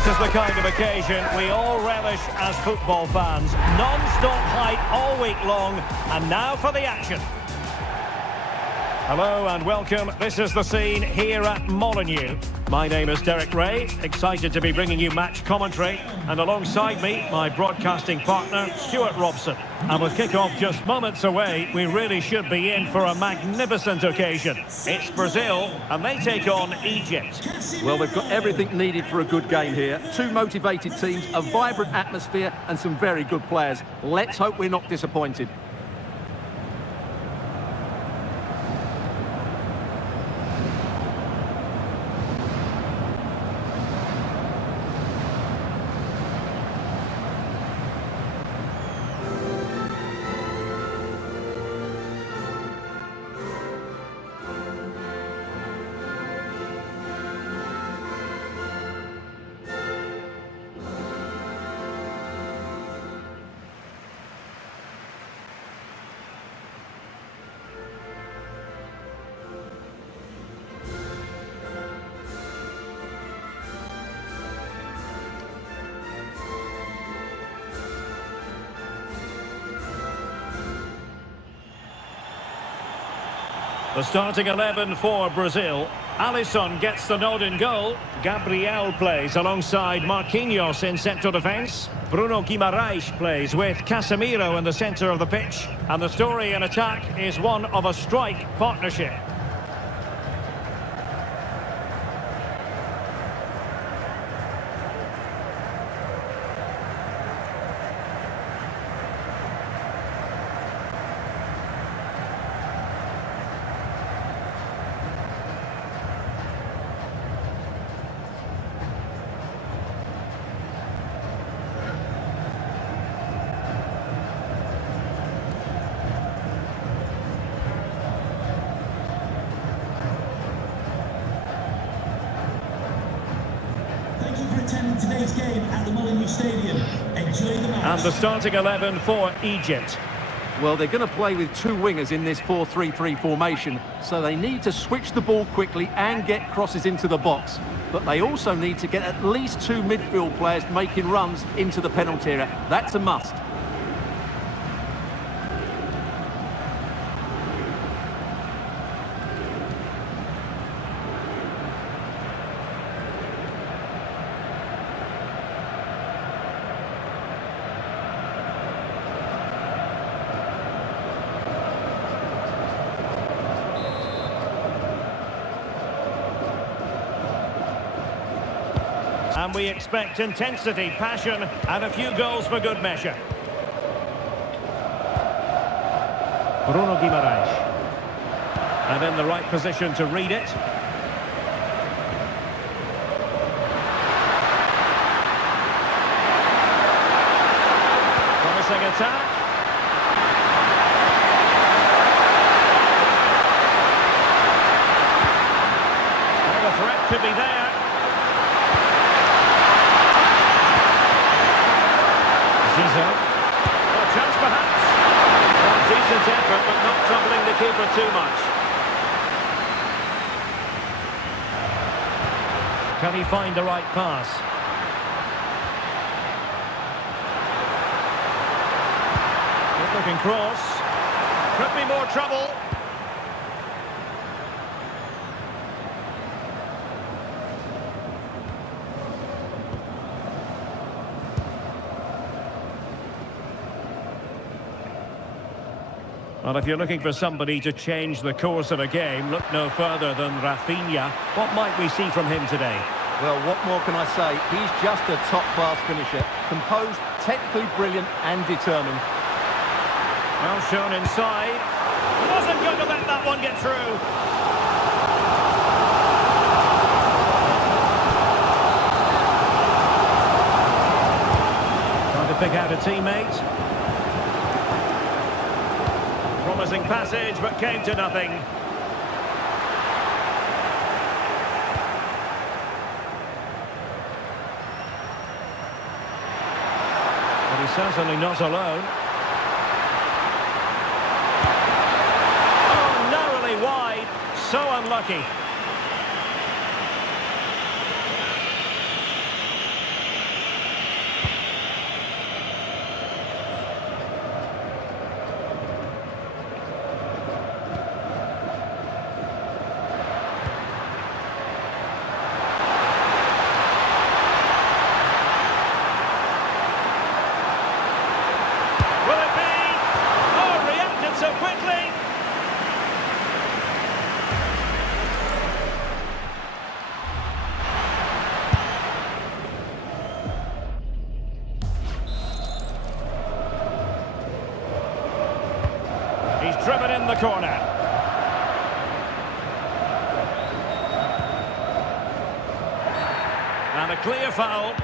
This is the kind of occasion we all relish as football fans. Non-stop hype all week long, and now for the action. Hello and welcome. This is the scene here at Molineux. My name is Derek Ray, excited to be bringing you match commentary, and alongside me, my broadcasting partner, Stuart Robson. And with kick-off just moments away, we really should be in for a magnificent occasion. It's Brazil, and they take on Egypt. Well, they've got everything needed for a good game here. Two motivated teams, a vibrant atmosphere, and some very good players. Let's hope we're not disappointed. The starting 11 for Brazil. Alisson gets the nod in goal. Gabriel plays alongside Marquinhos in central defence. Bruno Guimaraes plays with Casemiro in the centre of the pitch. And the story in attack is one of a strike partnership. Today's game at the Molineux Stadium. Enjoy the match. And the starting 11 for Egypt. Well, they're going to play with two wingers in this 4-3-3 formation, so they need to switch the ball quickly and get crosses into the box. But they also need to get at least two midfield players making runs into the penalty area. That's a must. And we expect intensity, passion, and a few goals for good measure. Bruno Guimaraes. And in the right position to read it. Promising attack. Well, the threat could be there. A chance perhaps. Well, decent effort, but not troubling the keeper too much. Can he find the right pass? Good looking cross. Could be more trouble. Well, if you're looking for somebody to change the course of a game, look no further than Rafinha. What might we see from him today? Well, what more can I say? He's just a top-class finisher. Composed, technically brilliant and determined. Well shown inside. Wasn't going to let that one get through. Trying to pick out a teammate. Promising passage, but came to nothing. But he's certainly not alone. Oh, narrowly wide. So unlucky. driven in the corner. And a clear foul.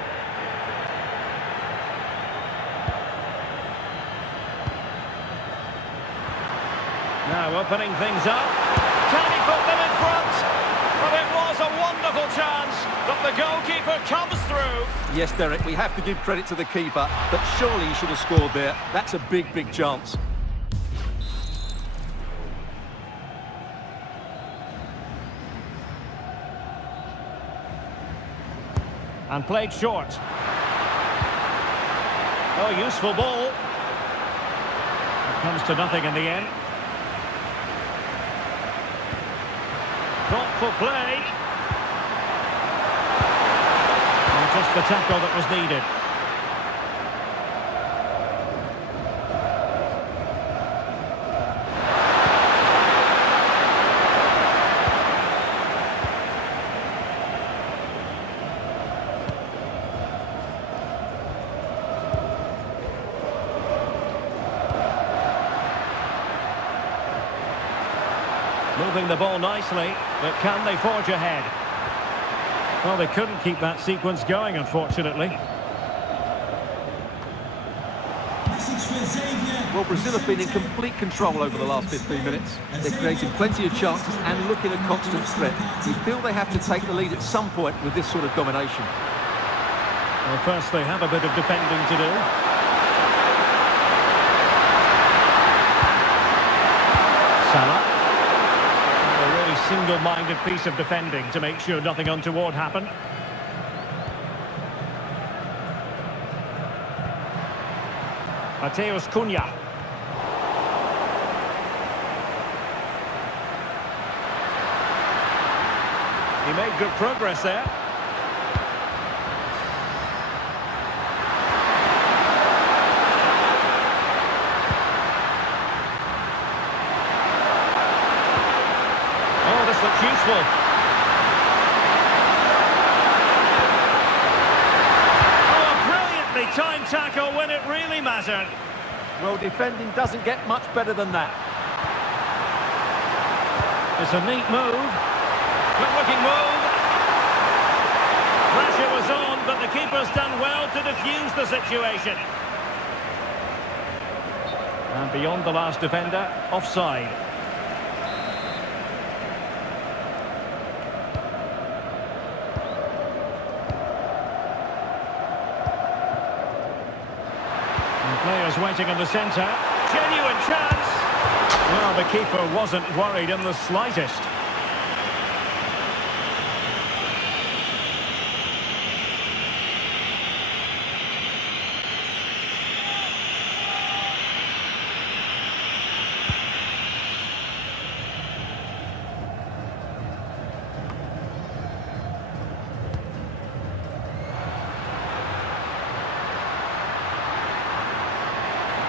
Now opening things up. Can he put them in front? But it was a wonderful chance that the goalkeeper comes through. Yes, Derek, we have to give credit to the keeper, but surely he should have scored there. That's a big, big chance. And played short. Oh, useful ball. It comes to nothing in the end. Thoughtful play. And just the tackle that was needed. Moving the ball nicely, but can they forge ahead? Well, they couldn't keep that sequence going, unfortunately. Well, Brazil have been in complete control over the last 15 minutes. They're creating plenty of chances and looking a constant threat. You feel they have to take the lead at some point with this sort of domination. Well, first they have a bit of defending to do. Salah. A really single-minded piece of defending to make sure nothing untoward happened. Mateus Cunha. He made good progress there. Oh, this looks useful. Oh, a brilliantly timed tackle when it really mattered. Well, defending doesn't get much better than that. It's a neat move. Good-looking move. Pressure was on, but the keeper's done well to defuse the situation. And beyond the last defender, offside. And players waiting in the centre. Genuine chance. Well, the keeper wasn't worried in the slightest.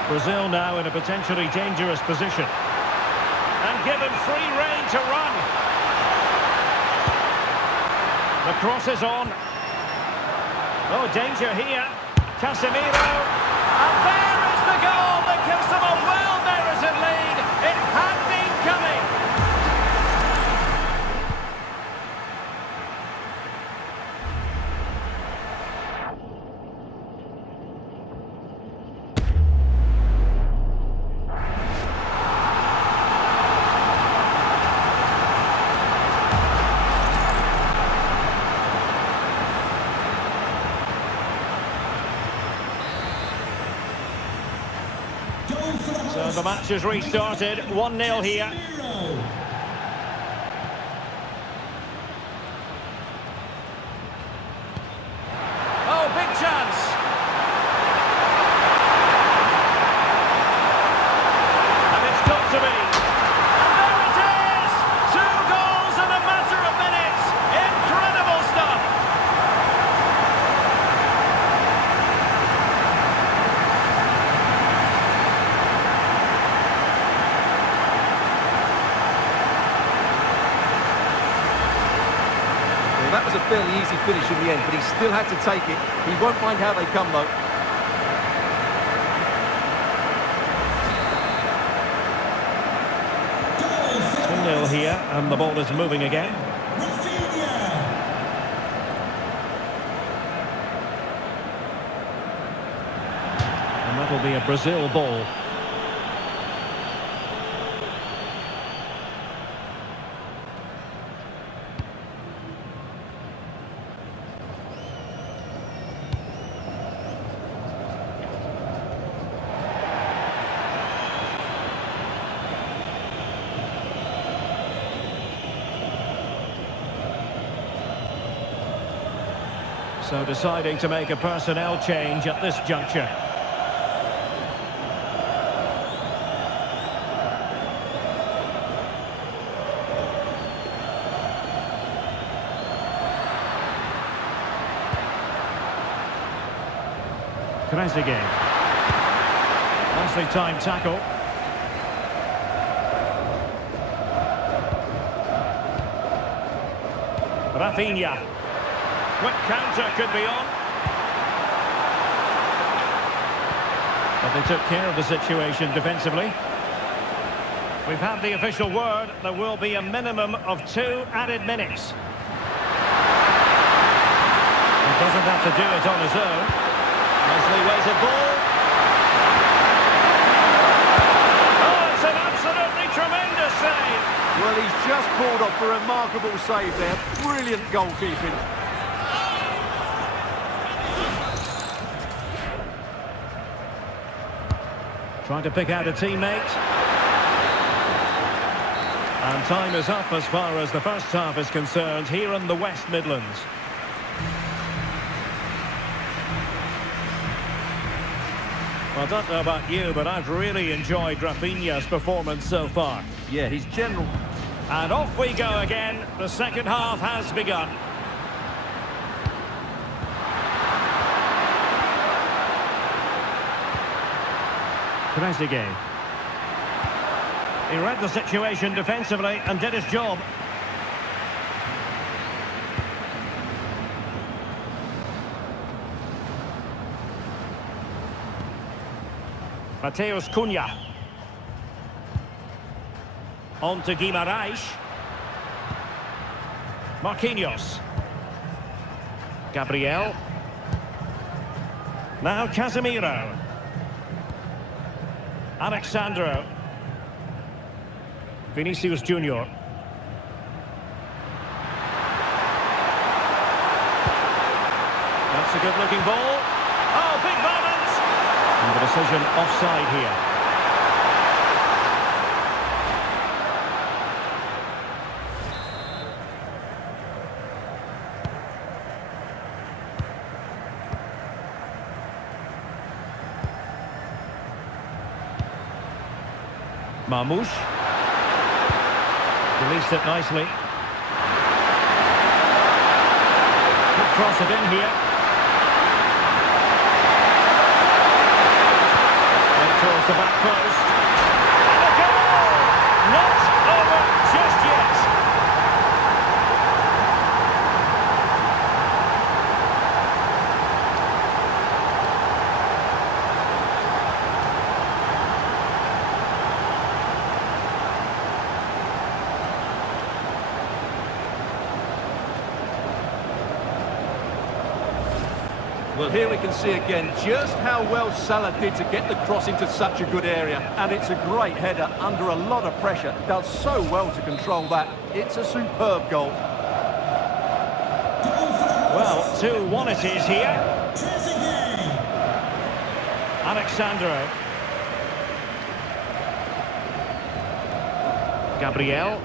Brazil now in a potentially dangerous position. And given free rein to run. The cross is on. Oh, danger here. Casemiro. And there is the goal that gives them a well-merited lead. It had been coming. So the match has restarted, 1-0 here. Oh, big chance. And it's got to be. And there it is! 2 goals in a matter of minutes. Incredible stuff. That was a fairly easy finish in the end, but he still had to take it. He won't mind how they come, though. 1-0 here, and the ball is moving again. Rafinha. And that'll be a Brazil ball. So deciding to make a personnel change at this juncture. Trezeguet. Nicely timed tackle. Rafinha. Quick counter could be on. But they took care of the situation defensively. We've had the official word. There will be a minimum of 2 added minutes. He doesn't have to do it on his own. Nicely weighted ball. Oh, it's an absolutely tremendous save. Well, he's just pulled off a remarkable save there. Brilliant goalkeeping. Trying to pick out a teammate. And time is up as far as the first half is concerned here in the West Midlands. Well, I don't know about you, but I've really enjoyed Rafinha's performance so far. Yeah, he's general. And off we go again. The second half has begun. Trezeguet. He read the situation defensively and did his job. Mateus Cunha. On to Guimarães. Marquinhos. Gabriel. Now Casemiro. Alexandro. Vinicius Junior. That's a good looking ball. Oh, big moment! And the decision offside here. Marmoush. Released it nicely. Could cross it in here. And towards the back post. And a goal! Not over just yet. Well, here we can see again just how well Salah did to get the cross into such a good area. And it's a great header under a lot of pressure. Does so well to control that. It's a superb goal. Well, 2-1 it is here. Trezeguet. Alexandro. Gabriel.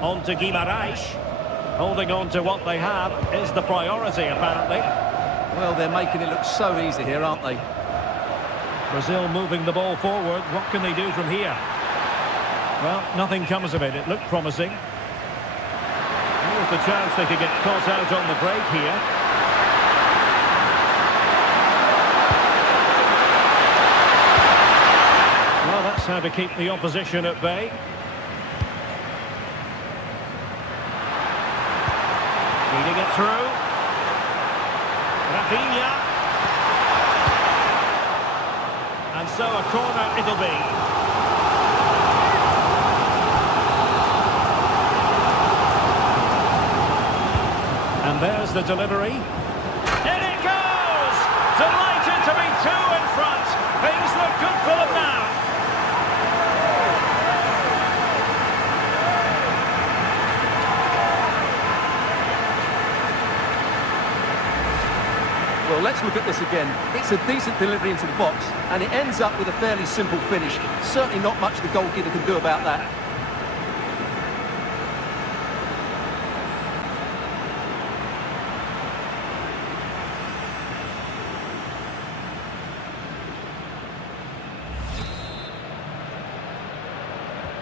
On to Guimarães. Holding on to what they have is the priority, apparently. Well, they're making it look so easy here, aren't they? Brazil moving the ball forward. What can they do from here? Well, nothing comes of it. It looked promising. Here's the chance they could get caught out on the break here. Well, that's how to keep the opposition at bay. Feeding it through. Rafinha. And so a corner it'll be. the delivery. In it goes! Delighted to be two in front. Things look good for them now. Well, let's look at this again. It's a decent delivery into the box, and it ends up with a fairly simple finish. Certainly not much the goalkeeper can do about that.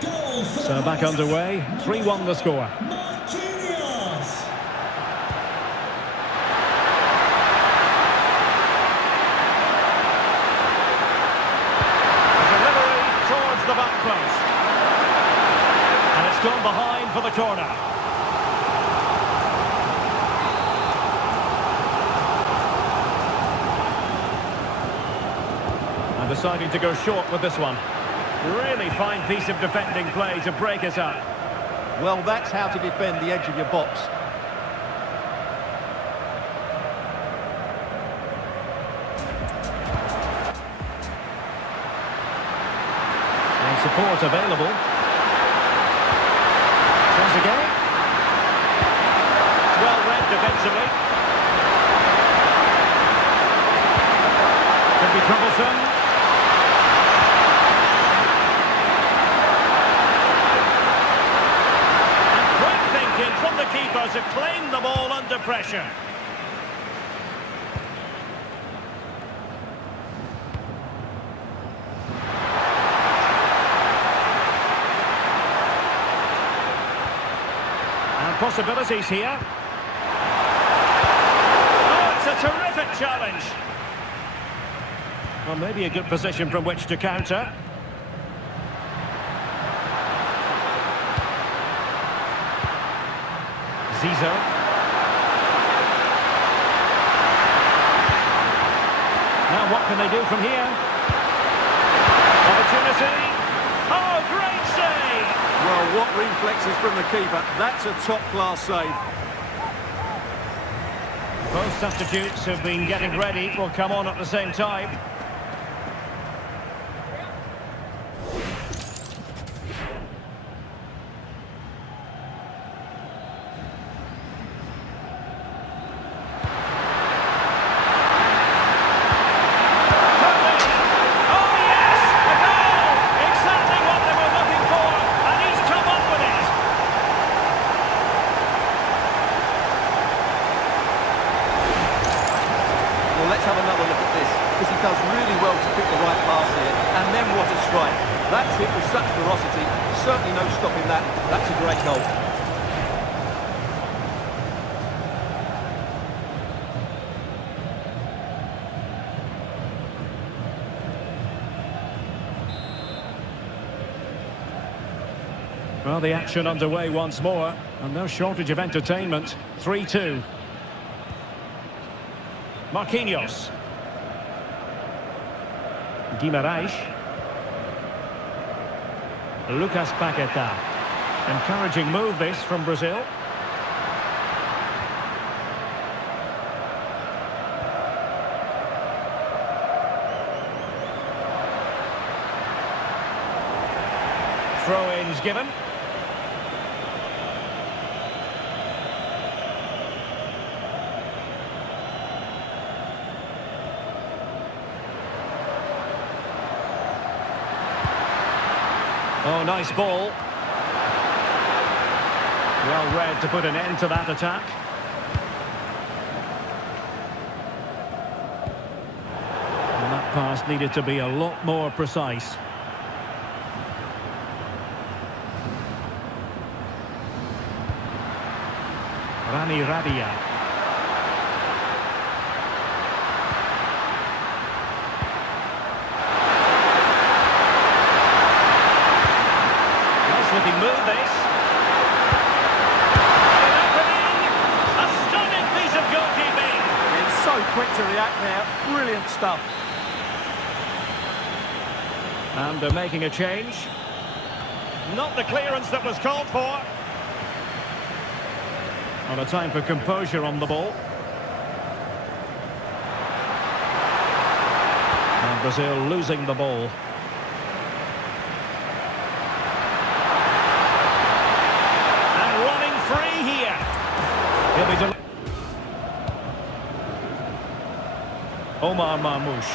Goal for So back underway, 3-1 the score. Marquinhos. Delivery towards the back post. And it's gone behind for the corner. And deciding to go short with this one. Really fine piece of defending play to break us up. Well, that's how to defend the edge of your box. And support available. Tries again. Well read defensively. Could be troublesome. From the keeper to claim the ball under pressure. And possibilities here. Oh, it's a terrific challenge. Well, maybe a good position from which to counter. Zizo. Now what can they do from here? Opportunity. Oh, great save! Well, what reflexes from the keeper. That's a top-class save. Both substitutes have been getting ready. Will come on at the same time. Let's have another look at this, because he does really well to pick the right pass here. And then what a strike. That's hit with such ferocity. Certainly no stopping that. That's a great goal. Well, the action underway once more, and no shortage of entertainment. 3-2. Marquinhos. Guimarães. Lucas Paquetá. Encouraging move this from Brazil. Throw-ins given. Oh, nice ball. Well read to put an end to that attack. And that pass needed to be a lot more precise. Rami Rabia. Looking move this. An opening. A stunning piece of goalkeeping. He's so quick to react there. Brilliant stuff. And they're making a change. Not the clearance that was called for. On a time for composure on the ball. And Brazil losing the ball. And running free here. He'll be Omar Marmoush.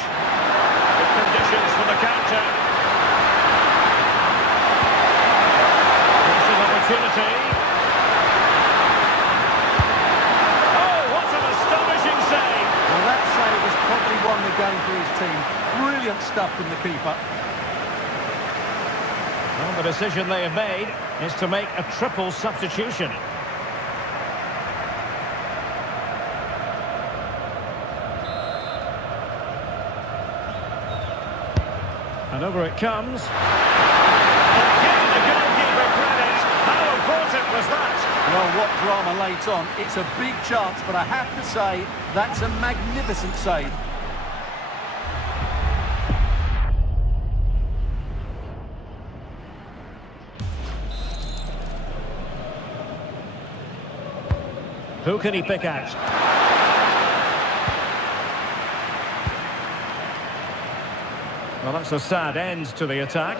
Good conditions for the counter. It's an opportunity. Oh, what an astonishing save. Well, that save has probably won the game for his team. Brilliant stuff from the keeper. Well, the decision they have made is to make a triple substitution. And over it comes. Again, the goalkeeper credit. How important was that? Well, what drama late on. It's a big chance, but I have to say, that's a magnificent save. Who can he pick out? Well, that's a sad end to the attack.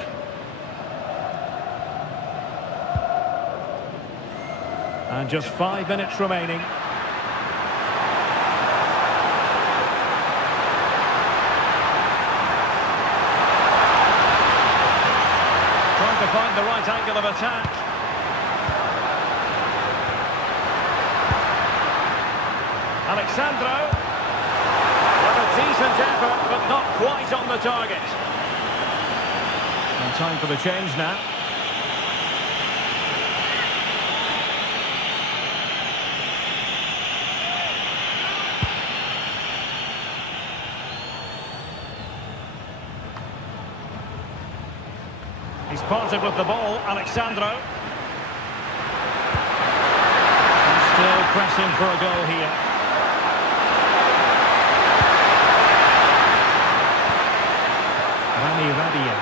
And just 5 minutes remaining. Trying to find the right angle of attack. Alexandro. Well, a decent effort, but not quite on the target. And time for the change now. He's parted with the ball, Alexandro. He's still pressing for a goal here. Rami Rabia.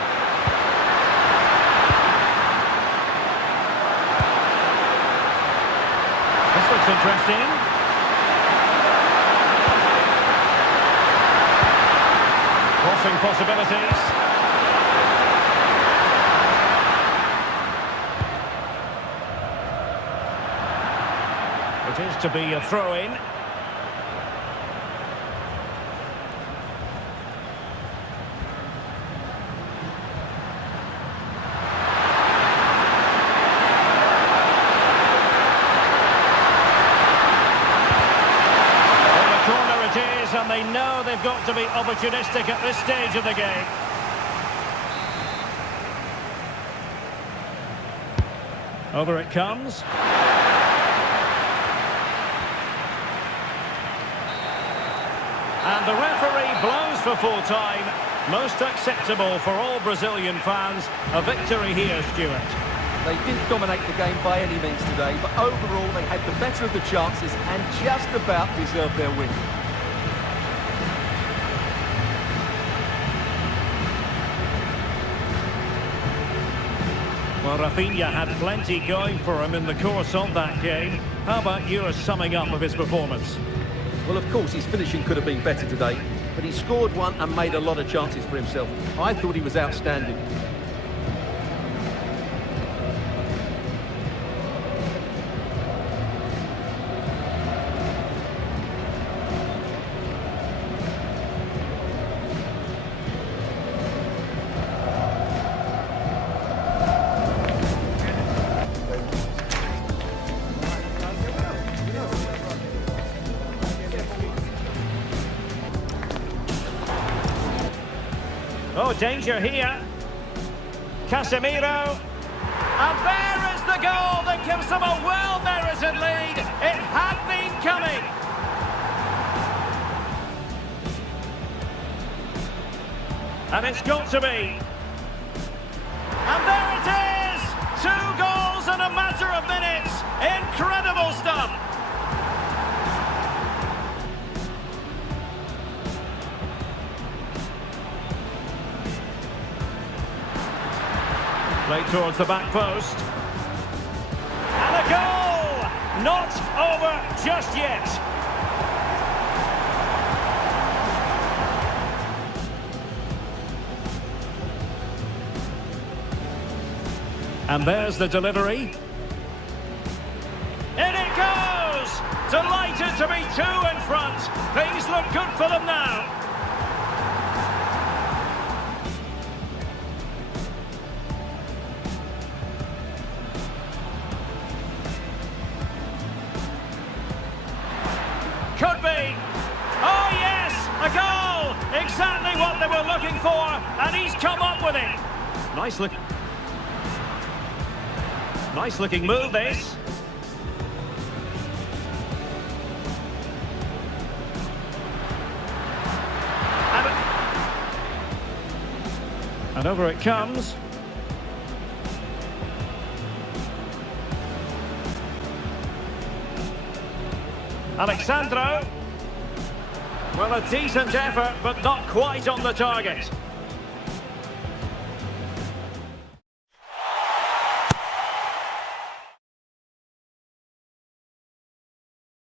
This looks interesting. Crossing possibilities. It is to be a throw-in. And they know they've got to be opportunistic at this stage of the game. Over it comes. And the referee blows for full time. Most acceptable for all Brazilian fans. A victory here, Stuart. They didn't dominate the game by any means today, but overall they had the better of the chances and just about deserved their win. Well, Rafinha had plenty going for him in the course of that game. How about your summing up of his performance? Well, of course, his finishing could have been better today, but he scored one and made a lot of chances for himself. I thought he was outstanding. Oh, danger here. Casemiro. And there is the goal that gives them a well-merited lead. It had been coming. And it's got to be. And there it is! 2 goals in a matter of minutes. Incredible stuff. Played towards the back post. And a goal! Not over just yet. And there's the delivery. In it goes! Delighted to be two in front. Things look good for them now. Could be. Oh yes, a goal! Exactly what they were looking for, and he's come up with it. Nice looking move, this. And over it comes. Alexandro. Well, a decent effort, but not quite on the target.